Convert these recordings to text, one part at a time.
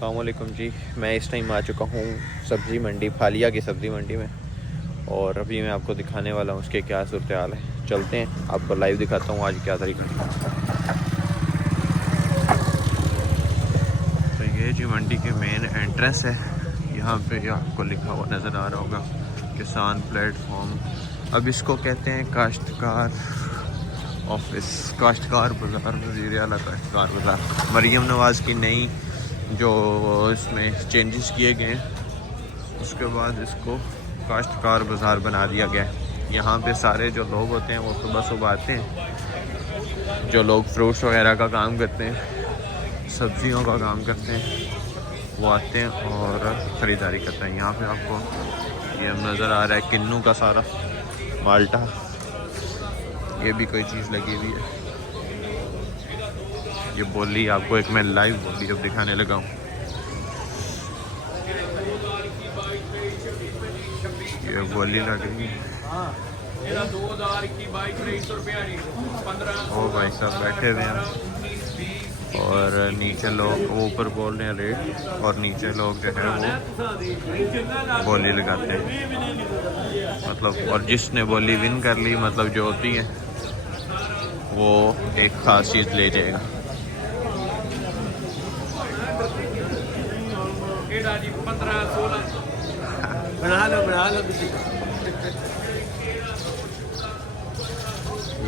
अस्सलाम वालेकुम जी। मैं इस टाइम आ चुका हूँ सब्ज़ी मंडी, फालिया की सब्ज़ी मंडी में, और अभी मैं आपको दिखाने वाला हूँ उसके क्या सूरत हाल है। चलते हैं, आपको लाइव दिखाता हूँ आज क्या तरीका है। तो ये जी मंडी के मेन एंट्रेंस है। यहाँ पे आपको लिखा हुआ नज़र आ रहा होगा किसान प्लेटफॉर्म। अब इसको कहते हैं काश्तकार ऑफिस, काश्तकार बाज़ार, वज़ीर आला काश्तकार बाज़ार। मरीम नवाज़ की नई जो इसमें चेंजेस किए गए हैं उसके बाद इसको काश्तकार बाज़ार बना दिया गया है। यहाँ पे सारे जो लोग होते हैं वो सुबह सुबह आते हैं, जो लोग फ्रूट्स वगैरह का काम करते हैं, सब्जियों का काम करते हैं, वो आते हैं और ख़रीदारी करते हैं। यहाँ पे आपको ये नज़र आ रहा है किन्नू का सारा माल्टा, ये भी कोई चीज़ लगी हुई है। ये बोली आपको एक मैं लाइव बोली अब दिखाने लगा हूँ। ये बोली लग रही है। ओ भाई साहब बैठे हुए हैं और नीचे लोग वो ऊपर बोल रहे हैं रेट, और नीचे लोग जो है वो बोली लगाते हैं। मतलब और जिसने बोली विन कर ली, मतलब जो होती है वो एक ख़ास चीज़ ले जाएगा। बना लो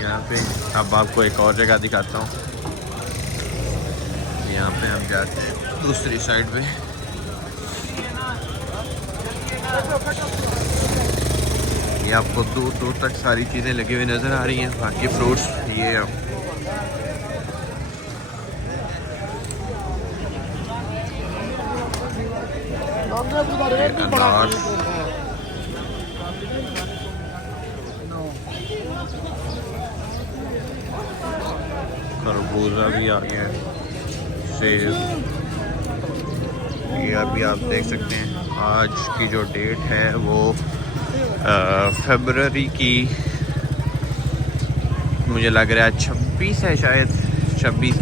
यहाँ पे अब आपको एक और जगह दिखाता हूँ। यहाँ पे हम जाते हैं दूसरी साइड पे। ये आपको दूर दूर तक सारी चीज़ें लगी हुई नज़र आ रही हैं। बाकी फ्रूट्स ये अनार, खरबूजा भी आ गया है, सेब। ये अभी आप देख सकते हैं आज की जो डेट है वो फरवरी की, मुझे लग रहा है 26 है, शायद 26।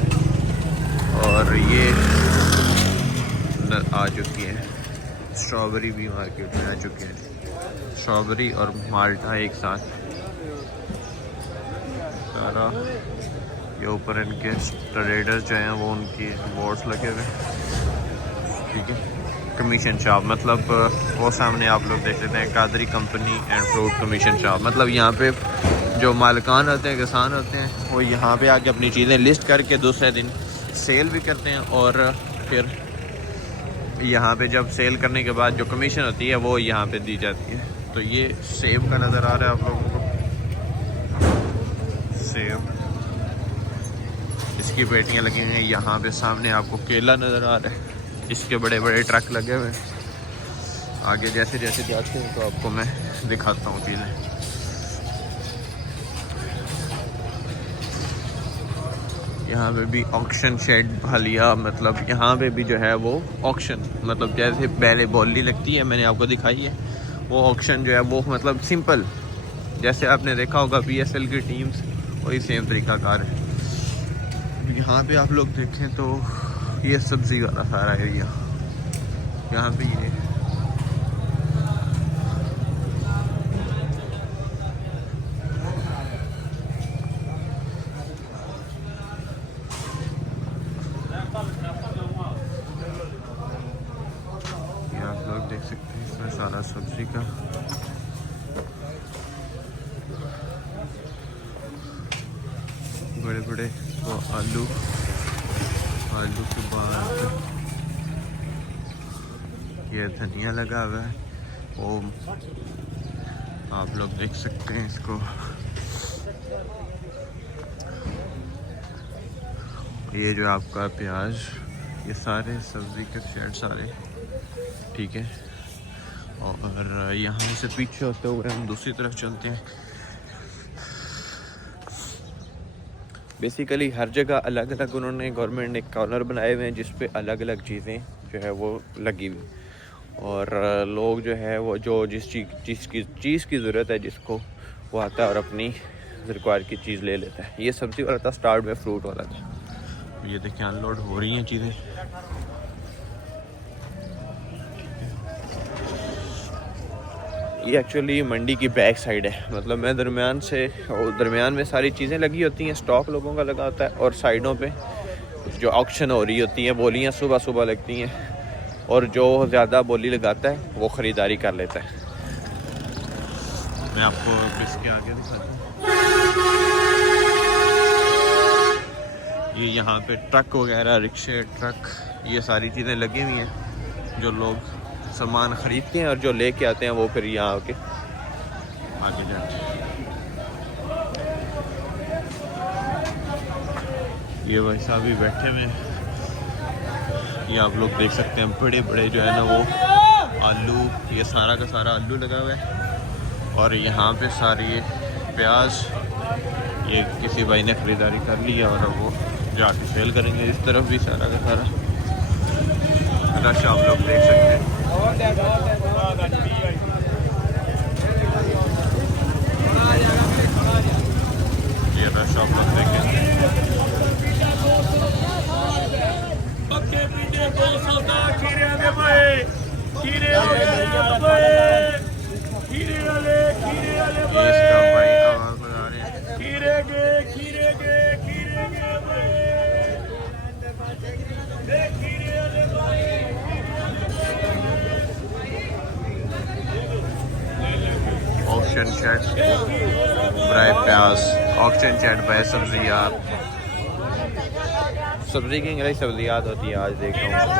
और ये आ चुकी है स्ट्रॉबेरी भी मार्केट में आ चुकी है। स्ट्रॉबेरी और माल्टा एक साथ सारा। ये ऊपर इनके ट्रेडर्स जो हैं वो उनकी बोर्ड्स लगे हुए हैं, ठीक है। कमीशन शॉप मतलब वो सामने आप लोग देख लेते हैं Qadri company and fruit commission shop. मतलब यहाँ पे जो मालिकान होते हैं, किसान होते हैं, वो यहाँ पे आके अपनी चीज़ें लिस्ट करके दूसरे दिन सेल भी करते हैं, और फिर यहाँ पे जब सेल करने के बाद जो कमीशन होती है वो यहाँ पे दी जाती है। तो ये सेब का नज़र आ रहा है आप लोगों को, सेब, इसकी पेटियाँ लगी हुई हैं। यहाँ पे सामने आपको केला नज़र आ रहा है, इसके बड़े बड़े ट्रक लगे हुए हैं। आगे जैसे जैसे जाते हैं तो आपको मैं दिखाता हूँ चीज़ें। यहाँ पे भी ऑक्शन शेड फालिया, मतलब यहाँ पे भी जो है वो ऑक्शन, मतलब जैसे पहले बोली लगती है मैंने आपको दिखाई है, वो ऑक्शन जो है वो मतलब सिंपल, जैसे आपने देखा होगा PSL की टीम्स, वही सेम तरीका कार है। यहाँ पे आप लोग देखें तो ये सब्ज़ी वाला सारा एरिया, यहाँ पे ये आप लोग देख सकते हैं, इसमें सारा सब्ज़ी का बड़े बड़े वो आलू के बाद ये धनिया लगा हुआ है, वो आप लोग देख सकते हैं इसको। ये जो आपका प्याज, ये सारे सब्ज़ी के शेड सारे, ठीक है। और यहाँ से पीछे होते हुए हम दूसरी तरफ चलते हैं। बेसिकली हर जगह अलग अलग उन्होंने गवर्नमेंट ने कॉर्नर बनाए हुए हैं जिस पे अलग अलग चीज़ें जो है वो लगी हुई, और लोग जो है वो जो जिस चीज़ की ज़रूरत है जिसको वो आता है और अपनी रिक्वायर की चीज़ ले लेता है। ये सब्ज़ी वाला था, स्टार्ट में फ्रूट वाला था। ये देखिए अनलोड हो रही हैं चीज़ें। ये एक्चुअली मंडी की बैक साइड है, मतलब मैं दरमियान से, और दरमियान में सारी चीज़ें लगी होती हैं, स्टॉक लोगों का लगा होता है, और साइडों पे जो ऑक्शन हो रही होती हैं, बोलियां सुबह सुबह लगती हैं, और जो ज़्यादा बोली लगाता है वो ख़रीदारी कर लेता है। मैं आपको इसके आगे दिखाता हूँ। ये यहाँ पे ट्रक वगैरह, रिक्शे, ट्रक, ये सारी चीज़ें लगी हुई हैं, जो लोग सामान ख़रीदते हैं और जो लेके आते हैं वो फिर यहाँ आके आगे जाते हैं। ये भाई साहब भी बैठे हुए हैं, ये आप लोग देख सकते हैं, बड़े बड़े जो है ना वो आलू, ये सारा का सारा आलू लगा हुआ है, और यहाँ पे सारी प्याज, ये किसी भाई ने ख़रीदारी कर ली है और अब वो जाके सेल करेंगे। इस तरफ भी सारा का सारा रश आप लोग देख सकते हैं। ये रश आप लोग देखें। ऑक्शन चैट बराए प्याज, ऑक्शन चैट बाय सब्जियात, सब्जी की इंग्लिश सब्जियात होती है। आज देख रहा हूँ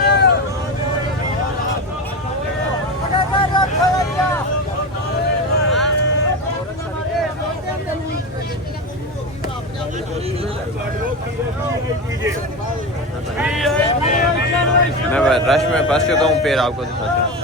मैं रश में फंस चुका हूँ, फिर आपको दिखाता हूँ।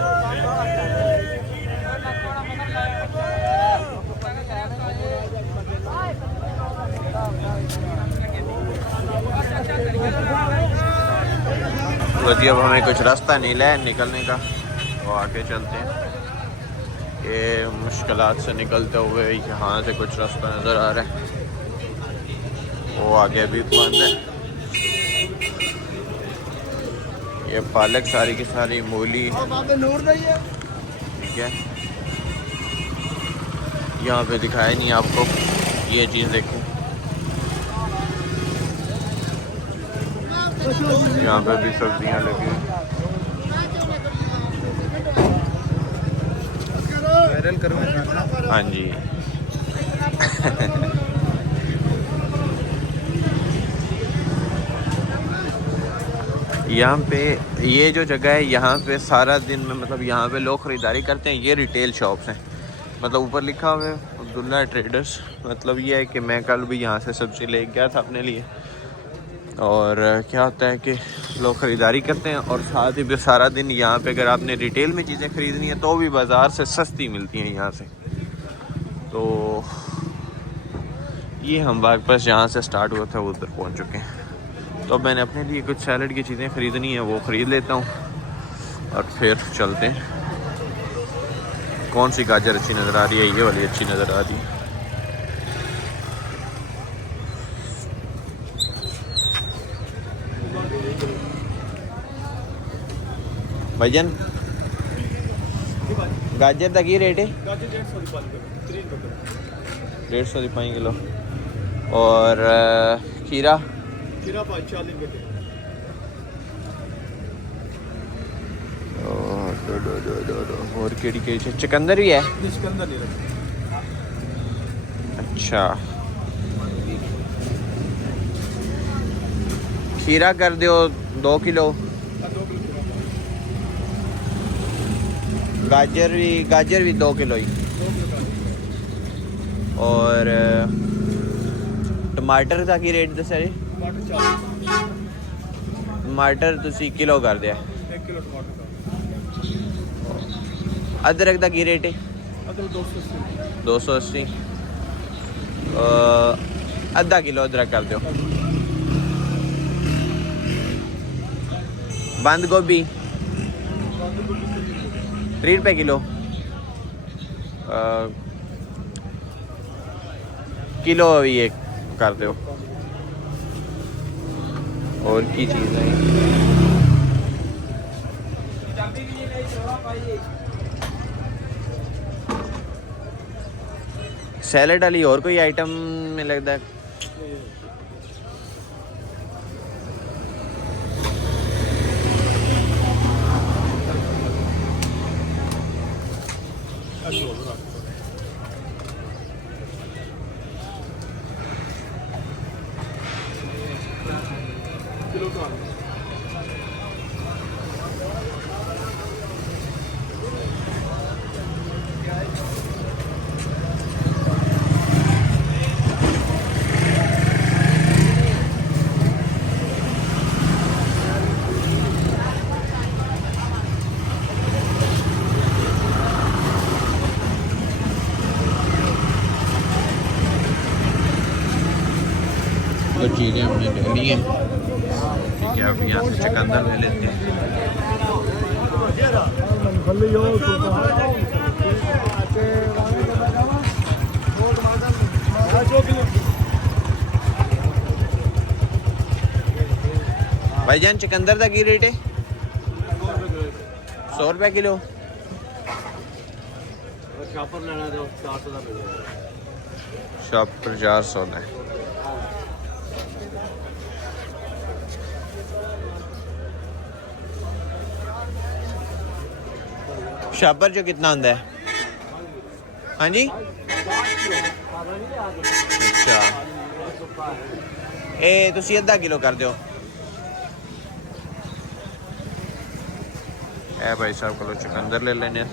तो जी अब हमें कुछ रास्ता नहीं है निकलने का, तो आगे चलते हैं। ये मुश्किलात से निकलते हुए यहाँ से कुछ रास्ता नज़र आ रहा है, वो आगे भी बंद है। ये पालक सारी की सारी, मूली, ठीक है। यहाँ पे दिखाया नहीं आपको, ये चीज़ देखें, यहाँ पे भी सब्जियाँ लगी। हाँ जी यहाँ पे ये जो जगह है, यहाँ पे सारा दिन में, मतलब यहाँ पे लोग ख़रीदारी करते हैं। ये रिटेल शॉप्स हैं, मतलब ऊपर लिखा हुआ है अब्दुल्ला ट्रेडर्स। मतलब ये है कि मैं कल भी यहाँ से सब्ज़ी ले गया था अपने लिए, और क्या होता है कि लोग ख़रीदारी करते हैं, और साथ ही भी सारा दिन यहाँ पे अगर आपने रिटेल में चीज़ें ख़रीदनी है तो भी बाज़ार से सस्ती मिलती हैं यहाँ से। तो ये हम बागपत जहाँ से स्टार्ट हुआ था उधर पहुँच चुके हैं। तो मैंने अपने लिए कुछ सैलड की चीज़ें ख़रीदनी है, वो ख़रीद लेता हूँ और फिर चलते हैं। कौन सी गाजर अच्छी नज़र आ रही है? ये वाली अच्छी नज़र आ रही है। भाईजान गाजर का की रेट है? 150 5 किलो। और खीरा? खीरा 40 रुपये। और केड़ी चुकंदर भी है? चुकंदर नहीं रखा। अच्छा, खीरा कर दो 2 किलो। गाजर भी 2 किलो ही। और टमाटर का की रेट दस? टमाटर तुसी किलो कर दिया। 1 किलो टमाटर। अदरक का की रेट है? अदरक 280। आधा किलो अदरक कर दो। बंद गोभी 3 रुपये किलो। किलो अभी एक कर दो। और की चीज़ है? सैलेड वाली और कोई आइटम में लगता है? तो चीज़ें हमने ले ली हैं, ठीक है। अब यहाँ से चुकंदर ले लेते हैं। भाईजान चुकंदर का की रेट है? 100 रुपये किलो। शॉप पर 400 है। शापर जो कितना आंदा है? हाँ जी, अच्छा ए तुसी आधा किलो कर दो। ए भाई साहब को चुकंदर ले लेने।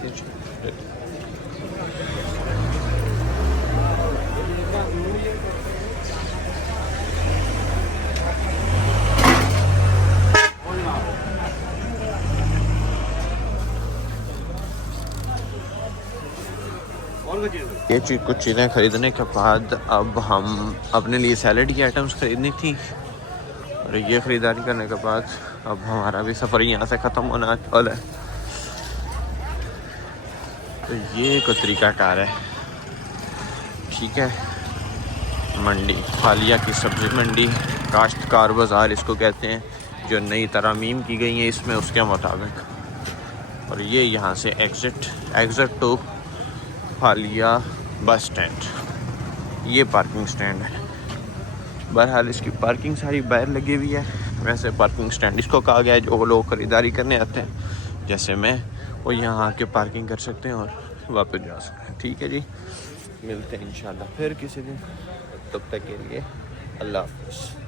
ये कुछ चीज़ें ख़रीदने के बाद अब हम अपने लिए सैलड की आइटम्स ख़रीदनी थी, और ये ख़रीदारी करने के बाद अब हमारा भी सफ़र यहाँ से ख़त्म होना वाला है। तो ये कोई तरीक़ाकार है, ठीक है। मंडी फालिया की सब्ज़ी मंडी, काश्तकार बाज़ार इसको कहते हैं, जो नई तरमीम की गई है इसमें उसके मुताबिक। और ये यहाँ से एग्ज़िट टू फालिया बस स्टैंड, ये पार्किंग स्टैंड है। बहरहाल इसकी पार्किंग सारी बाहर लगी हुई है। वैसे पार्किंग स्टैंड इसको कहा गया है जो लोग ख़रीदारी करने आते हैं जैसे मैं, वो यहाँ आके पार्किंग कर सकते हैं और वापस जा सकते हैं। ठीक है जी, मिलते हैं इंशाल्लाह फिर किसी दिन। तब तक के लिए अल्लाह हाफ़िज़।